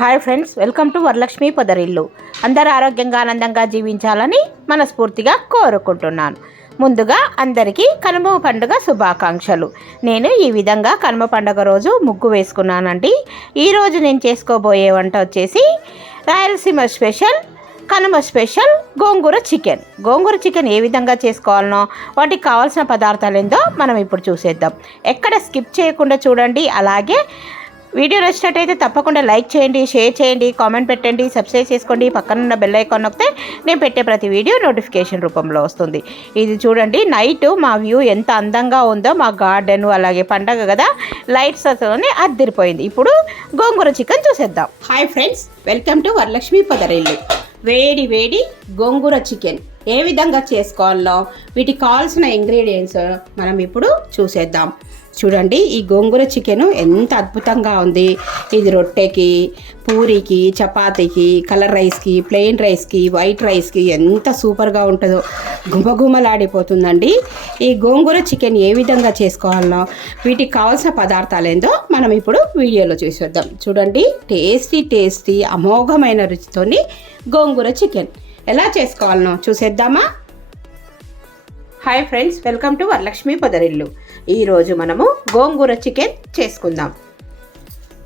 Hi friends, welcome to Varalakshmi Podarillu. అందరూ ఆరోగ్యంగా ఆనందంగా జీవించాలని మనస్ఫూర్తిగా కోరుకుంటున్నాను. ముందుగా అందరికీ కనుమ పండుగ శుభాకాంక్షలు. నేను ఈ విధంగా కనుమ పండుగ రోజు ముగ్గు వేసుకున్నానండి. ఈరోజు నేను చేసుకోబోయే వంట వచ్చేసి రాయలసీమ స్పెషల్ కనుమ స్పెషల్ గోంగూర చికెన్. గోంగూర చికెన్ ఏ విధంగా చేసుకోవాలనో వాటికి కావాల్సిన పదార్థాలు ఏందో మనం ఇప్పుడు చూసేద్దాం. ఎక్కడ స్కిప్ చేయకుండా చూడండి. అలాగే వీడియో నచ్చినట్టయితే తప్పకుండా లైక్ చేయండి, షేర్ చేయండి, కామెంట్ పెట్టండి, సబ్స్క్రైబ్ చేసుకోండి. పక్కనున్న బెల్ ఐకాన్ నొక్కితే నేను పెట్టే ప్రతి వీడియో నోటిఫికేషన్ రూపంలో వస్తుంది. ఇది చూడండి, నైట్ మా వ్యూ ఎంత అందంగా ఉందో, మా గార్డెన్ అలాగే పండగ కదా, లైట్స్ అతోనే అద్దరిపోయింది. ఇప్పుడు గోంగూర చికెన్ చూసేద్దాం. Hi friends, welcome to Varalakshmi Podarillu. వేడి వేడి గోంగూర చికెన్ ఏ విధంగా చేసుకోవాలో వీటికి కావాల్సిన ఇంగ్రీడియంట్స్ మనం ఇప్పుడు చూసేద్దాం. చూడండి, ఈ గోంగూర చికెను ఎంత అద్భుతంగా ఉంది. ఇది రొట్టెకి, పూరికి, చపాతీకి, కలర్ రైస్కి, ప్లెయిన్ రైస్కి, వైట్ రైస్కి ఎంత సూపర్గా ఉంటుందో, గుమగుమలాడిపోతుందండి. ఈ గోంగూర చికెన్ ఏ విధంగా చేసుకోవాలనో వీటికి కావాల్సిన పదార్థాలు ఏందో మనం ఇప్పుడు వీడియోలో చూసేద్దాం. చూడండి, టేస్టీ అమోఘమైన రుచితోని గోంగూర చికెన్ ఎలా చేసుకోవాలనో చూసేద్దామా. Hi friends, welcome to Varalakshmi Podarillu. ఈరోజు మనము గోంగూర చికెన్ చేసుకుందాం.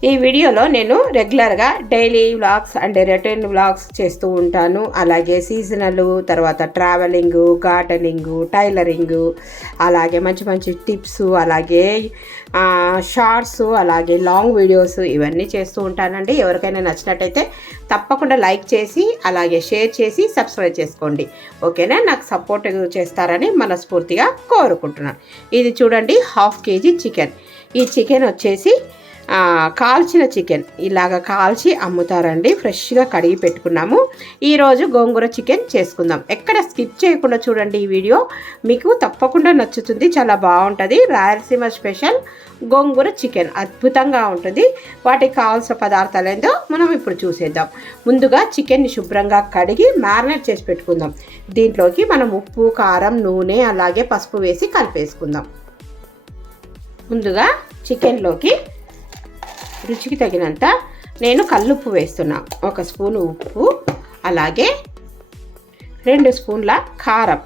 ఈ వీడియోలో నేను రెగ్యులర్గా daily vlogs and routine vlogs చేస్తూ ఉంటాను. అలాగే సీజనల్, తర్వాత ట్రావెలింగు, గార్డెనింగు, టైలరింగు, అలాగే మంచి మంచి టిప్స్, అలాగే షార్ట్స్, అలాగే లాంగ్ వీడియోస్ ఇవన్నీ చేస్తూ ఉంటానండి. ఎవరికైనా నచ్చినట్టయితే తప్పకుండా లైక్ చేసి అలాగే షేర్ చేసి సబ్స్క్రైబ్ చేసుకోండి. ఓకేనా? నాకు సపోర్ట్ చేస్తారని మనస్ఫూర్తిగా కోరుకుంటున్నాను. ఇది చూడండి, 1/2 kg చికెన్. ఈ చికెన్ వచ్చేసి కాల్చిన చికెన్ ఇలాగ కాల్చి అమ్ముతారండి. ఫ్రెష్గా కడిగి పెట్టుకున్నాము. ఈరోజు గోంగూర చికెన్ చేసుకుందాం. ఎక్కడ స్కిప్ చేయకుండా చూడండి. ఈ వీడియో మీకు తప్పకుండా నచ్చుతుంది, చాలా బాగుంటుంది. రాయలసీమ స్పెషల్ గోంగూర చికెన్ అద్భుతంగా ఉంటుంది. వాటికి కావాల్సిన పదార్థాలు ఏందో మనం ఇప్పుడు చూసేద్దాం. ముందుగా చికెన్ని శుభ్రంగా కడిగి మ్యారినేట్ చేసి పెట్టుకుందాం. దీంట్లోకి మనం ఉప్పు, కారం, నూనె అలాగే పసుపు వేసి కలిపేసుకుందాం. ముందుగా చికెన్లోకి రుచికి తగినంత నేను కల్లుప్పు వేస్తున్నా. 1 స్పూను ఉప్పు, అలాగే 2 స్పూన్ల కారం.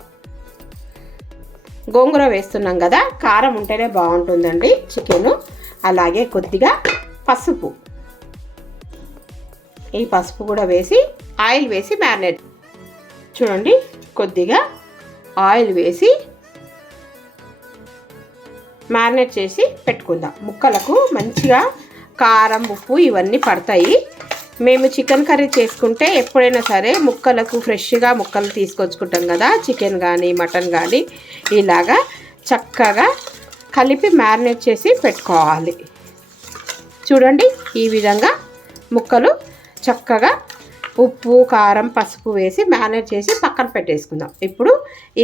గోంగూర వేస్తున్నాం కదా, కారం ఉంటేనే బాగుంటుందండి చికెను. అలాగే కొద్దిగా పసుపు, ఈ పసుపు కూడా వేసి ఆయిల్ వేసి మ్యారినేట్. చూడండి, కొద్దిగా ఆయిల్ వేసి మ్యారినేట్ చేసి పెట్టుకుందాం. ముక్కలకు మంచిగా కారం, ఉప్పు ఇవన్నీ పడతాయి. మేము చికెన్ కర్రీ చేసుకుంటే ఎప్పుడైనా సరే ముక్కలకు ఫ్రెష్గా ముక్కలు తీసుకొచ్చుకుంటాం కదా, చికెన్ కానీ మటన్ కానీ ఇలాగా చక్కగా కలిపి మ్యారినేట్ చేసి పెట్టుకోవాలి. చూడండి, ఈ విధంగా ముక్కలు చక్కగా ఉప్పు, కారం, పసుపు వేసి మ్యారినేట్ చేసి పక్కన పెట్టేసుకుందాం. ఇప్పుడు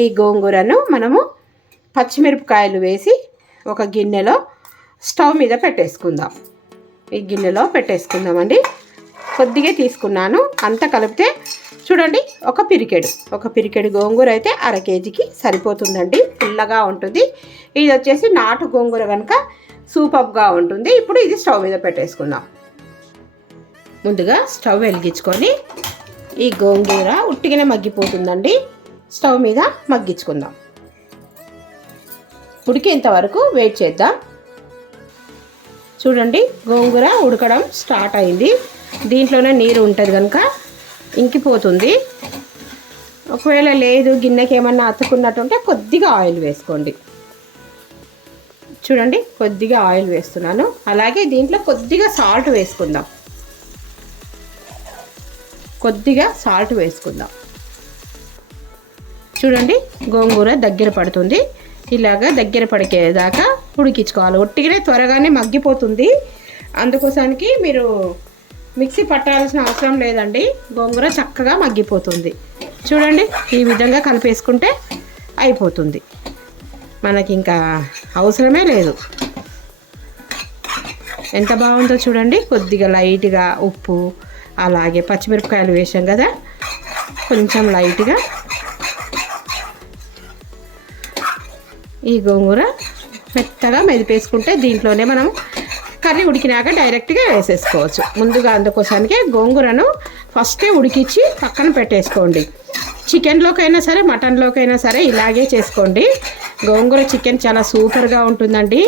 ఈ గోంగూరను మనము పచ్చిమిరపకాయలు వేసి ఒక గిన్నెలో స్టవ్ మీద పెట్టేసుకుందాం. ఈ గిన్నెలో పెట్టేసుకుందామండి. కొద్దిగా తీసుకున్నాను, అంతా కలిపితే చూడండి ఒక పిరికెడు గోంగూర అయితే 1/2 kgకి సరిపోతుందండి. పుల్లగా ఉంటుంది. ఇది వచ్చేసి నాటు గోంగూర కనుక సూపర్గా ఉంటుంది. ఇప్పుడు ఇది స్టవ్ మీద పెట్టేసుకుందాం. ముందుగా స్టవ్ వెలిగించుకొని ఈ గోంగూర ఉట్టిగానే మగ్గిపోతుందండి. స్టవ్ మీద మగ్గించుకుందాం. ఉడికేంత వరకు వెయిట్ చేద్దాం. చూడండి, గోంగూర ఉడకడం స్టార్ట్ అయింది. దీంట్లోనే నీరు ఉంటుంది కనుక ఇంకిపోతుంది. ఒకవేళ లేదు, గిన్నెకి ఏమన్నా అతుకున్నట్టుంటే కొద్దిగా ఆయిల్ వేసుకోండి. చూడండి, కొద్దిగా ఆయిల్ వేస్తున్నాను. అలాగే దీంట్లో కొద్దిగా సాల్ట్ వేసుకుందాం. చూడండి, గోంగూర దగ్గర పడుతుంది. ఇలాగా దగ్గర పడికేదాకా ఉడికించుకోవాలి. ఒట్టిగానే త్వరగానే మగ్గిపోతుంది. అందుకోసానికి మీరు మిక్సీ పట్టాల్సిన అవసరం లేదండి. గోంగూర చక్కగా మగ్గిపోతుంది. చూడండి, ఈ విధంగా కలిపేసుకుంటే అయిపోతుంది. మనకి ఇంకా అవసరమే లేదు. ఎంత బాగుందో చూడండి. కొద్దిగా లైట్గా ఉప్పు, అలాగే పచ్చిమిరపకాయలు వేసాం కదా, కొంచెం లైట్గా ఈ గోంగూర మెత్తగా మెదిపేసుకుంటే దీంట్లోనే మనం కర్రీ ఉడికినాక డైరెక్ట్గా వేసేసుకోవచ్చు. ముందుగా అందుకోసానికే గోంగూరను ఫస్టే ఉడికించి పక్కన పెట్టేసుకోండి. చికెన్లోకైనా సరే మటన్లోకైనా సరే ఇలాగే చేసుకోండి. గోంగూర చికెన్ చాలా సూపర్గా ఉంటుందండి.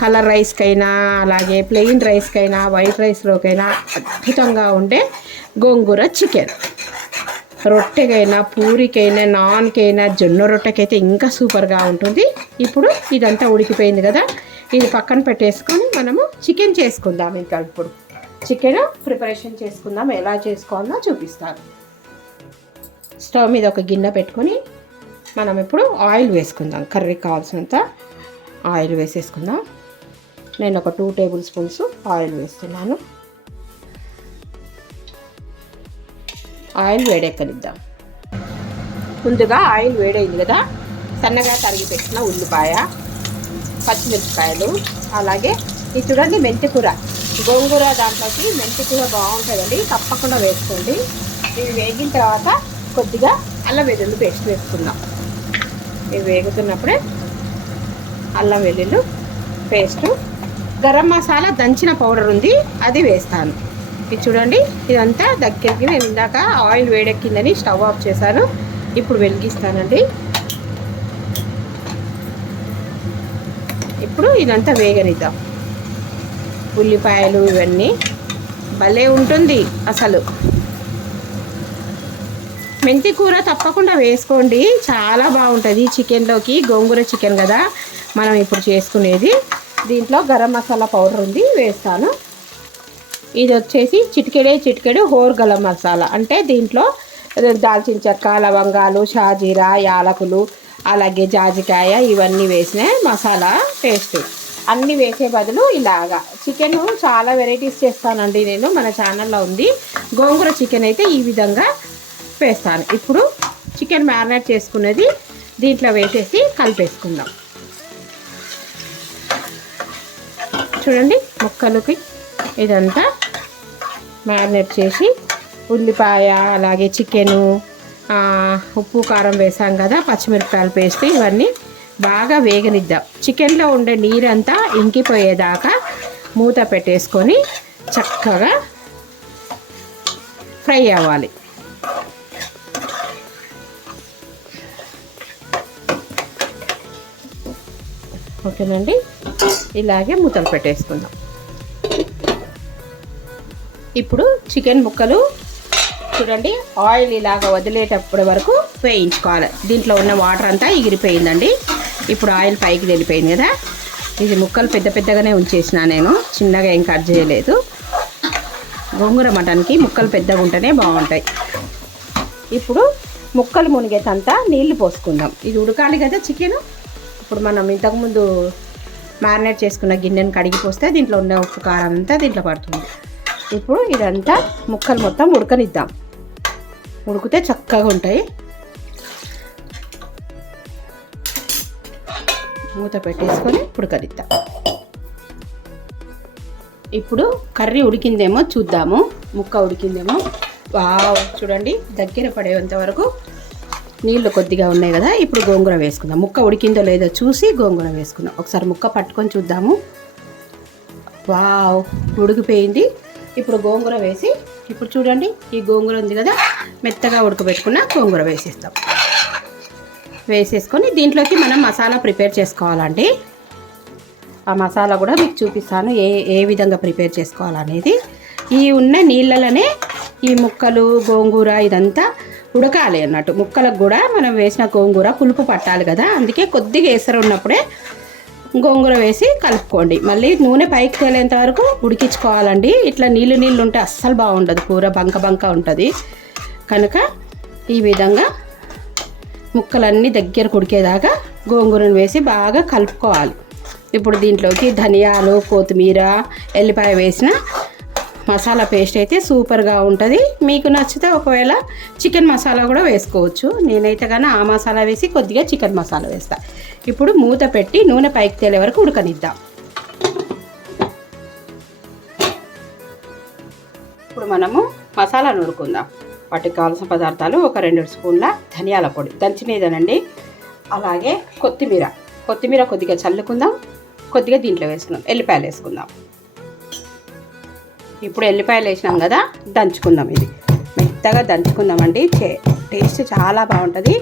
కలర్ రైస్కైనా అలాగే ప్లెయిన్ రైస్కైనా వైట్ రైస్లోకైనా అద్భుతంగా ఉండే గోంగూర చికెన్. రొట్టెకైనా పూరికైనా నాన్కైనా జొన్న రొట్టెకైతే ఇంకా సూపర్గా ఉంటుంది. ఇప్పుడు ఇదంతా ఉడికిపోయింది కదా, ఇది పక్కన పెట్టేసుకొని మనము చికెన్ చేసుకుందాం. ఇంకా ఇప్పుడు చికెన్ ప్రిపరేషన్ చేసుకుందాం. ఎలా చేసుకోవాలో చూపిస్తాను. స్టవ్ మీద ఒక గిన్నె పెట్టుకొని మనం ఇప్పుడు ఆయిల్ వేసుకుందాం. కర్రీకి కావాల్సినంత ఆయిల్ వేసేసుకుందాం. నేను ఒక 2 టేబుల్ స్పూన్స్ ఆయిల్ వేస్తున్నాను. ఆయిల్ వేడెక్కనిద్దాం. ముందుగా ఆయిల్ వేడైంది కదా, సన్నగా తరిగి పెట్టిన ఉల్లిపాయ, పచ్చిమిరపకాయలు, అలాగే ఇది చూడండి మెంతికూర. గోంగూర దాంట్లోకి మెంతికూర బాగుంటుందండి, తప్పకుండా వేసుకోండి. ఇవి వేగిన తర్వాత కొద్దిగా అల్లం వెల్లుల్లి పేస్ట్ వేసుకుందాం. ఇవి వేగుతున్నప్పుడే అల్లం వెల్లుల్లి పేస్టు, గరం మసాలా దంచిన పౌడర్ ఉంది, అది వేస్తాను. ఇది చూడండి, ఇదంతా దగ్గరికి నేను ఇందాక ఆయిల్ వేడెక్కిందని స్టవ్ ఆఫ్ చేశాను. ఇప్పుడు వెలిగిస్తానండి. ఇప్పుడు ఇదంతా వేగనిద్దాం. ఉల్లిపాయలు ఇవన్నీ భలే ఉంటుంది అసలు. మెంతి కూర తప్పకుండా వేసుకోండి, చాలా బాగుంటుంది చికెన్లోకి. గోంగూర చికెన్ కదా మనం ఇప్పుడు చేసుకునేది. దీంట్లో గరం మసాలా పౌడర్ ఉంది, వేస్తాను. ఇది వచ్చేసి చిటికెడు హోర్ గరం మసాలా, అంటే దీంట్లో దాల్చిన చెక్క, లవంగాలు, షాజీరా, యాలకులు, అలాగే జాజికాయ ఇవన్నీ వేసిన మసాలా పేస్ట్. అన్నీ వేసే బదులు ఇలాగా చికెన్ చాలా వెరైటీస్ చేస్తానండి నేను, మన ఛానల్లో ఉంది. గోంగూర చికెన్ అయితే ఈ విధంగా వేస్తాను. ఇప్పుడు చికెన్ మ్యారినేట్ చేసుకున్నది దీంట్లో వేసేసి కలిపేసుకుందాం. చూడండి ముక్కలకి ఇదంతా మ్యారినేట్ చేసి ఉల్లిపాయ, అలాగే చికెను, ఉప్పు కారం వేసాం కదా, పచ్చిమిరపకాయల పేస్ట్, ఇవన్నీ బాగా వేగనిద్దాం. చికెన్లో ఉండే నీరంతా ఇంకిపోయేదాకా మూత పెట్టేసుకొని చక్కగా ఫ్రై అవ్వాలి. ఓకేనండి, ఇలాగే మూతలు పెట్టేసుకుందాం. ఇప్పుడు చికెన్ ముక్కలు చూడండి ఆయిల్ ఇలాగ వదిలేటప్పటి వరకు వేయించుకోవాలి. దీంట్లో ఉన్న వాటర్ అంతా ఎగిరిపోయిందండి. ఇప్పుడు ఆయిల్ పైకి వెళ్ళిపోయింది కదా, ఇది ముక్కలు పెద్ద పెద్దగానే ఉంచేసిన నేను, చిన్నగా ఏం కట్ చేయలేదు. గోంగూర మటన్కి ముక్కలు పెద్దగా ఉంటేనే బాగుంటాయి. ఇప్పుడు ముక్కలు మునిగేటంతా నీళ్లు పోసుకుందాం. ఇది ఉడకాలి కదా చికెను. ఇప్పుడు మనం ఇంతకుముందు మ్యారినేట్ చేసుకున్న గిన్నెను కడిగి పోస్తే దీంట్లో ఉన్న ఉప్పు కారం అంతా దీంట్లో పడుతుంది. ఇప్పుడు ఇదంతా ముక్కలు మొత్తం ఉడకనిద్దాం. ఉడికితే చక్కగా ఉంటాయి. మూత పెట్టేసుకొని ఉడకనిద్దాం. ఇప్పుడు కర్రీ ఉడికిందేమో చూద్దాము. ముక్క ఉడికిందేమో. వావ్, చూడండి దగ్గర పడేంత వరకు నీళ్ళు కొద్దిగా ఉన్నాయి కదా. ఇప్పుడు గోంగూర వేసుకుందాం. ముక్క ఉడికిందో లేదో చూసి గోంగూర వేసుకుందాం. ఒకసారి ముక్క పట్టుకొని చూద్దాము. వావ్, ఉడికిపోయింది. ఇప్పుడు గోంగూర వేసి, ఇప్పుడు చూడండి ఈ గోంగూర ఉంది కదా, మెత్తగా ఉడకబెట్టుకున్న గోంగూర వేసేస్తాం. వేసేసుకొని దీంట్లోకి మనం మసాలా ప్రిపేర్ చేసుకోవాలండి. ఆ మసాలా కూడా మీకు చూపిస్తాను ఏ విధంగా ప్రిపేర్ చేసుకోవాలనేది. ఈ ఉన్న నీళ్ళలోనే ఈ ముక్కలు, గోంగూర ఇదంతా ఉడకాలి అన్నట్టు. ముక్కలకు కూడా మనం వేసిన గోంగూర పులుపు పట్టాలి కదా, అందుకే కొద్దిగా ఎసరు ఉన్నప్పుడే గోంగూర వేసి కలుపుకోండి. మళ్ళీ నూనె పైకి తేలేంత వరకు ఉడికించుకోవాలండి. ఇట్లా నీళ్ళు ఉంటే అస్సలు బాగుండదు, కూర బంక ఉంటుంది. కనుక ఈ విధంగా ముక్కలన్నీ దగ్గరకు ఉడికేదాకా గోంగూరను వేసి బాగా కలుపుకోవాలి. ఇప్పుడు దీంట్లోకి ధనియాలు, కొత్తిమీర, ఎల్లిపాయ వేసిన మసాలా పేస్ట్ అయితే సూపర్గా ఉంటుంది. మీకు నచ్చితే ఒకవేళ చికెన్ మసాలా కూడా వేసుకోవచ్చు. నేనైతే కానీ ఆ మసాలా వేసి కొద్దిగా చికెన్ మసాలా వేస్తాను. ఇప్పుడు మూత పెట్టి నూనె పైకి తేలే వరకు ఉడకనిద్దాం. ఇప్పుడు మనము మసాలా నూరుకుందాం. వాటికి కావాల్సిన పదార్థాలు: ఒక 2 స్పూన్ల ధనియాల పొడి దంచినదేనండి, అలాగే కొత్తిమీర కొద్దిగా చల్లుకుందాం, కొద్దిగా దీంట్లో వేసుకుందాం, ఎల్లిపాయలు వేసుకుందాం. ఇప్పుడు ఎల్లిపాయలు వేసినాం కదా, దంచుకుందాం. ఇది మెత్తగా దంచుకుందామండి. టేస్ట్ చాలా బాగుంటుంది.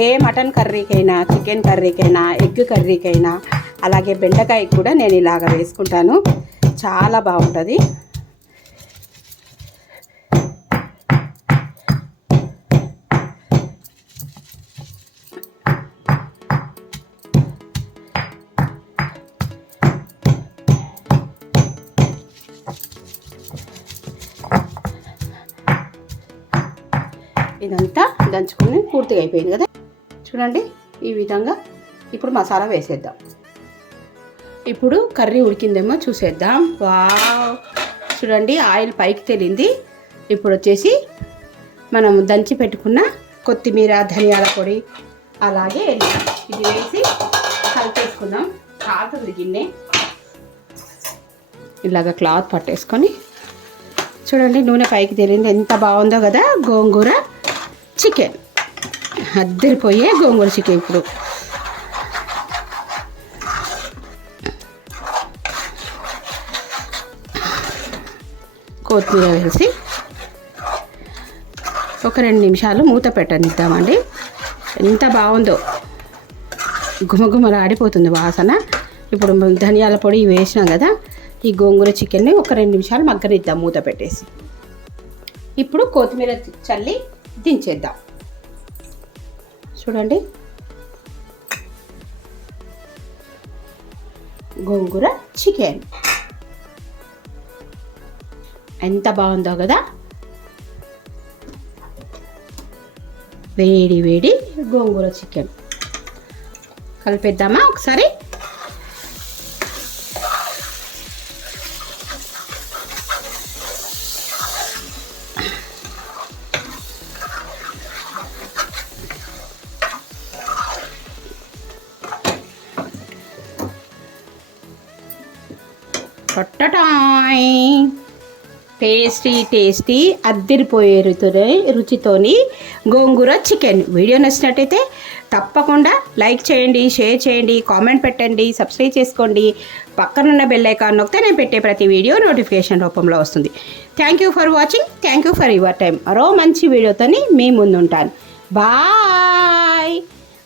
ఏ మటన్ కర్రీకైనా, చికెన్ కర్రీకైనా, ఎగ్ కర్రీకైనా, అలాగే బెండకాయ కూడా నేను ఇలాగ వేసుకుంటాను. చాలా బాగుంటుంది. ఇదంతా దంచుకొని పూర్తిగా అయిపోయింది కదా. చూడండి ఈ విధంగా. ఇప్పుడు మసాలా వేసేద్దాం. ఇప్పుడు కర్రీ ఉడికిందేమో చూసేద్దాం. వావ్, చూడండి ఆయిల్ పైకి తేలింది. ఇప్పుడు వచ్చేసి మనం దంచి పెట్టుకున్న కొత్తిమీర, ధనియాల పొడి, అలాగే ఇది వేసి కలిపేసుకుందాం. కాలుతుంది గిన్నె. ఇలాగ క్లాత్ పట్టేసుకొని చూడండి నూనె పైకి తేలింది. ఎంత బాగుందో కదా. గోంగూర చికెన్, అద్దరిపోయే గోంగూర చికెన్. ఇప్పుడు కొత్తిమీర వేసి ఒక 2 నిమిషాలు మూత పెట్టనిద్దామండి. ఎంత బాగుందో, గుమగుమలాడిపోతుంది వాసన. ఇప్పుడు ధనియాల పొడి వేసినాం కదా, ఈ గోంగూర చికెన్ని ఒక 2 నిమిషాలు మగ్గనిద్దాం మూత పెట్టేసి. ఇప్పుడు కొత్తిమీర చల్లి దించేద్దాం. చూడండి గోంగూర చికెన్ ఎంత బాగుందో కదా. వేడి వేడి గోంగూర చికెన్ కలిపేద్దామా ఒకసారి. టొట్టటాయ్, టేస్టీ టేస్టీ అద్దిరిపోయే రుచితోని గోంగూర చికెన్. వీడియో నచ్చినట్టయితే తప్పకుండా లైక్ చేయండి, షేర్ చేయండి, కామెంట్ పెట్టండి, సబ్స్క్రైబ్ చేసుకోండి. పక్కనున్న బెల్ ఐకాన్ నొక్కితే నేను పెట్టే ప్రతి వీడియో నోటిఫికేషన్ రూపంలో వస్తుంది. Thank you for watching. Thank you for your time. మరో మంచి వీడియోతోని మీ ముందుంటాను. బాయ్.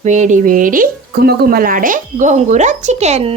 వేడి వేడి గుమగుమలాడే గోంగూర చికెన్.